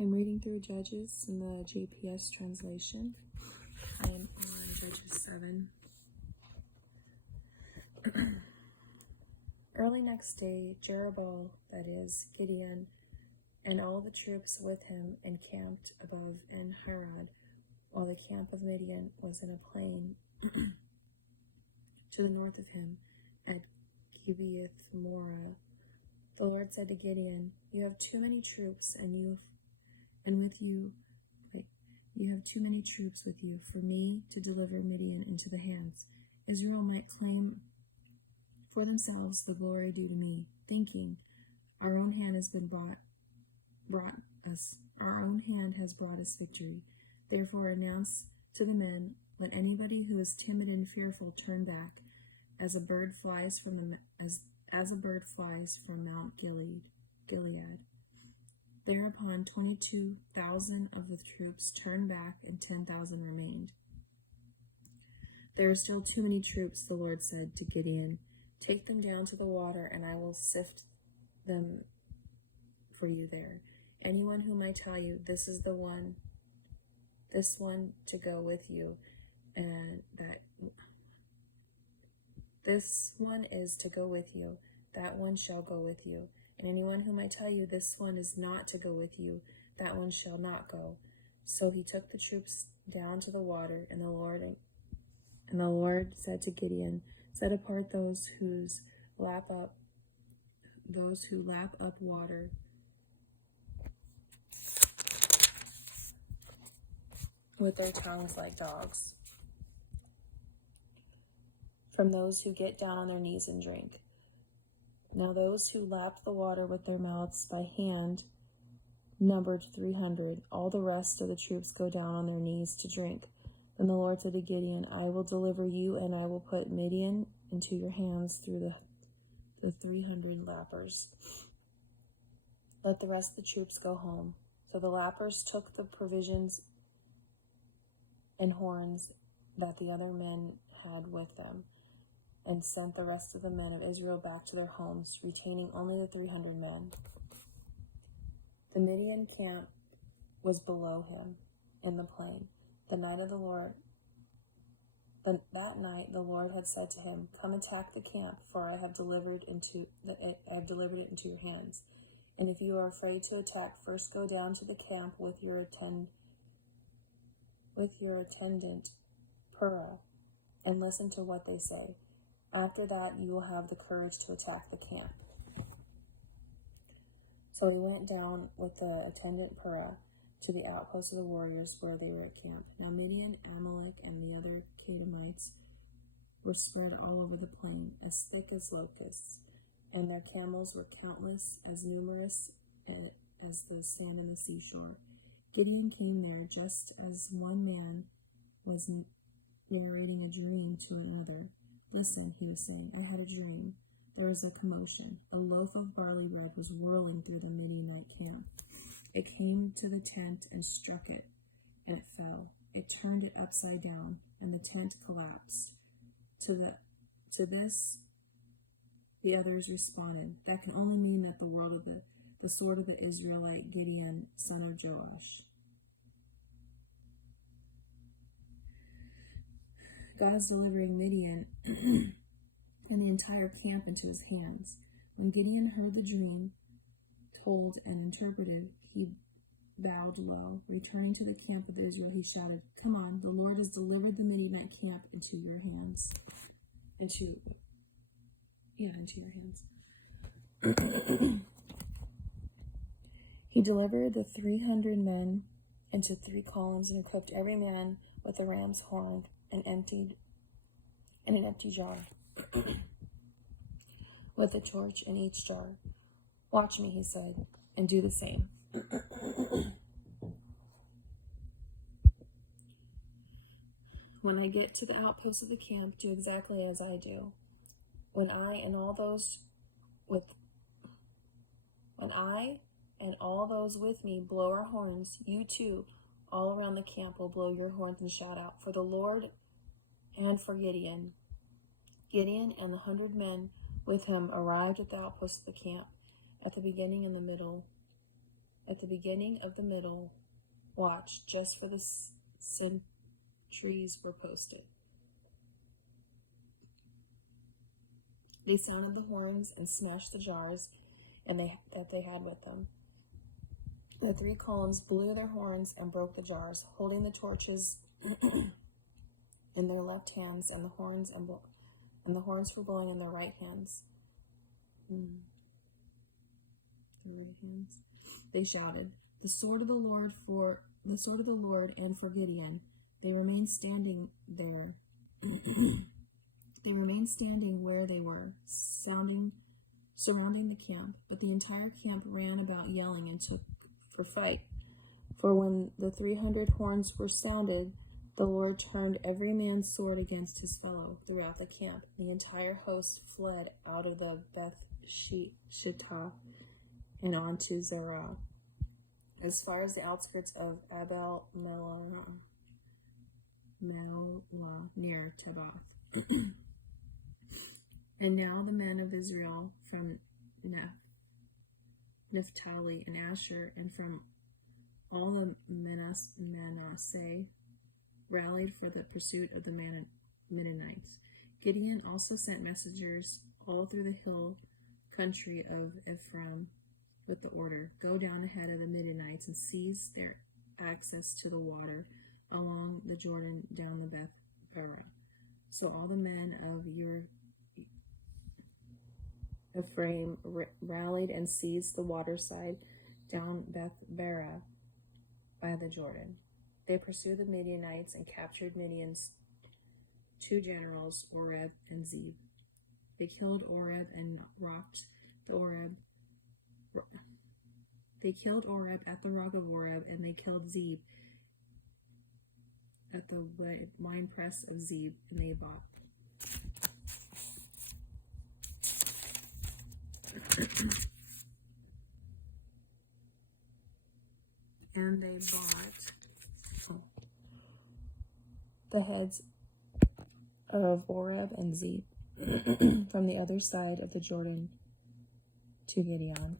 I'm reading through Judges in the JPS translation. I am on Judges 7. Early next day, Jerubbaal, that is, Gideon, and all the troops with him encamped above En-Harod, while the camp of Midian was in a plain to the north of him at Gibeath-Morah. The Lord said to Gideon, "You have too many troops, you have too many troops with you for me to deliver Midian into the hands. Israel might claim for themselves the glory due to me, thinking, our own hand has brought us victory. Therefore announce to the men, let anybody who is timid and fearful turn back, as a bird flies from Mount Gilead." Thereupon 22,000 of the troops turned back, and 10,000 remained. "There are still too many troops," the Lord said to Gideon. "Take them down to the water, and I will sift them for you there. Anyone whom I tell you, this one to go with you, and this one is to go with you, that one shall go with you. And anyone whom I tell you, this one is not to go with you, that one shall not go." So he took the troops down to the water, and the Lord said to Gideon, "Set apart those who lap up water with their tongues like dogs, from those who get down on their knees and drink." Now those who lapped the water with their mouths by hand numbered 300. All the rest of the troops go down on their knees to drink. Then the Lord said to Gideon, "I will deliver you, and I will put Midian into your hands through the 300 lappers. Let the rest of the troops go home." So the lappers took the provisions and horns that the other men had with them, and sent the rest of the men of Israel back to their homes, retaining only the 300 men. The Midian camp was below him in the plain. That night the Lord had said to him, "Come attack the camp, for I have delivered it into your hands. And if you are afraid to attack, first go down to the camp with your attendant Purah, and listen to what they say. After that, you will have the courage to attack the camp." So he went down with the attendant Purah to the outposts of the warriors where they were at camp. Now Midian, Amalek, and the other Canaanites were spread all over the plain, as thick as locusts, and their camels were countless, as numerous as the sand on the seashore. Gideon came there just as one man was narrating a dream to another. "Listen," he was saying, "I had a dream. There was a commotion. A loaf of barley bread was whirling through the Midianite camp. It came to the tent and struck it, and it fell. It turned it upside down, and the tent collapsed." To this, the others responded, "That can only mean that the sword of the Israelite Gideon, son of Joash. God is delivering Midian and the entire camp into his hands." When Gideon heard the dream told and interpreted, he bowed low. Returning to the camp of Israel, he shouted, "Come on, the Lord has delivered the Midianite camp into your hands." Into your hands. He delivered the 300 men into 3 columns and equipped every man with a ram's horn and an empty jar, with a torch in each jar. "Watch me," he said, "and do the same." "When I get to the outposts of the camp, do exactly as I do. When I and all those with me blow our horns, you too, all around the camp, will blow your horns and shout out for the Lord and for Gideon." Gideon and the 100 men with him arrived at the outposts of the camp, at the beginning and the middle at the beginning of the middle watch, just for the sentries were posted. They sounded the horns and smashed the jars that they had with them. The 3 columns blew their horns and broke the jars, holding the torches in their left hands, and the horns were blowing in their right hands. They shouted, "The sword of the Lord and for Gideon." They remained standing there. They remained standing where they were, surrounding the camp, but the entire camp ran about yelling and took for fight. For when the 300 horns were sounded, the Lord turned every man's sword against his fellow throughout the camp. The entire host fled out of the Beth Shittah and on to Zerah, as far as the outskirts of Abel Melah near Tabbath. And now the men of Israel from Naphtali and Asher and from all the Manasseh rallied for the pursuit of the Midianites. Gideon also sent messengers all through the hill country of Ephraim with the order, "Go down ahead of the Midianites and seize their access to the water along the Jordan down the Beth Barah." So all the men of Ephraim rallied and seized the water side down Beth Barah by the Jordan. They pursued the Midianites and captured Midian's 2 generals, Oreb and Zeb. They killed Oreb and rocked the Oreb. They killed Oreb at the rock of Oreb, and they killed Zeb at the winepress of Zeb and Naboth. And they bought the heads of Oreb and Zeb from the other side of the Jordan to Gideon.